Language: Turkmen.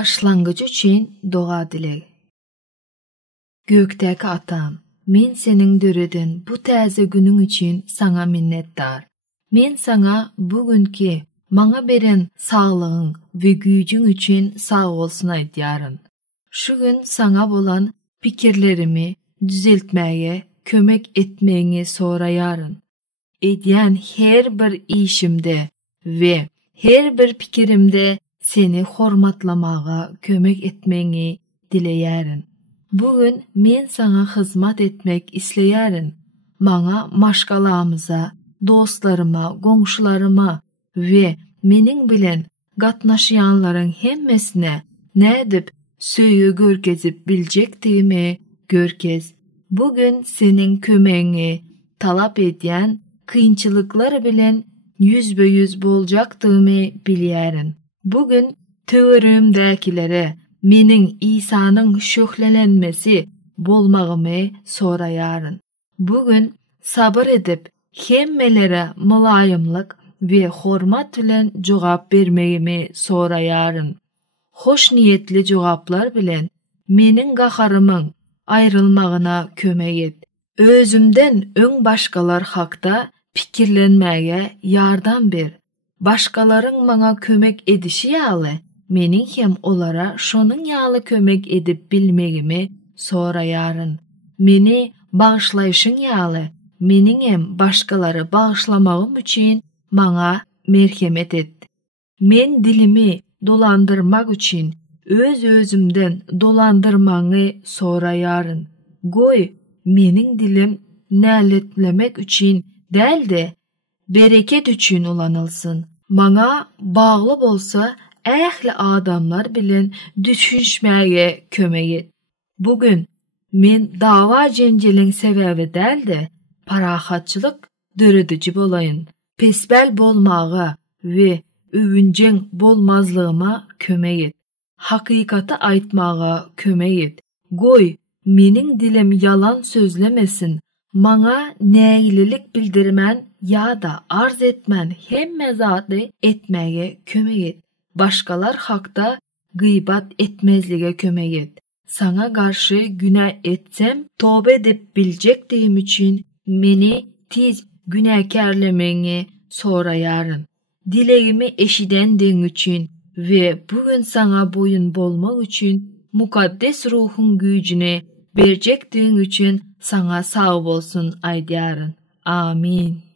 Başlangıç üçün dua dile. Gökteki Atam, men senin döredin bu täze günün üçün sana minnetdar. Men sana bugünkü maňa beren sağlığın ve güýjüň üçün sağ bolsun aýdýaryn. Şu gün sana bolan pikirlerimi düzeltmäge kömek etmeňi soraýaryn. Edýän her bir işimde ve her bir pikirimde seni hormatlamağa kömek etmeňi dileýärin. Bugün men sana hizmet etmek isleýärin. Maňa maşgalamyza, dostlaryma, goňşularyma ve meniň bilen gatnaşýanlaryň hemmesine nädip söýü görkezip biljekdigimi görkez. Bugün senin kömeğini talap edýän kynçylyklar bilen yüzbe-yüz boljakdygymy bilýärin. Bugün töwerimdäkilere meniň İsa'nın şöhlelenmesi bolmagymy soraýaryn. Bugün sabır edip hemmelere mylaýymlyk ve hormat bilen jogap bermegimi soraýaryn. Hoş niyetli jogaplar bilen meniň gaharymyň aýrylmagyna kömek et. Özümden öň başgalar hakda pikirlenmäge yardam ber. Başgalaryň maňa kömek edişi ýaly, meniň hem olara şonuň ýaly kömek edip bilmegimi soraýaryn. Meni bagyşlaýşyň ýaly, meniň hem başgalary bagyşlamagym üçin maňa merhemet et. Men dilimi dolandyrmak üçin öz-özümden dolandyrmaňy soraýaryn. Goý, meniň dilim näletlemek üçin däldi, bereket üçin ulanylsyn. Maňa bagly bolsa ähli adamlar bilen düşünşmäge kömek et. Bugün men dawa jenjeliň sebäbi däldi, parahatçylyk dörediji bolayyn. Pesbel bolmaga ve övünjeň bolmazlygyma kömek et. Hakykaty aýtmaga kömek et. Goý, meniň dilim yalan sözlemesin. Maňa näýlilik bildirmän ýa-da arz etmän hemme zaty etmäge kömek et. Başgalar hakda gıybat etmezlige kömek et. Sana karşı günah etsem tövbe edip biljekdigim üçin meni tiz günahkärlemeňi soraýaryn. Dilegimi eşidendiň üçin ve bugün sana boyun bolmak üçin mukaddes ruhun güýjüni berjekdiň üçin sana sağ bolsun aýdýaryn. Amin.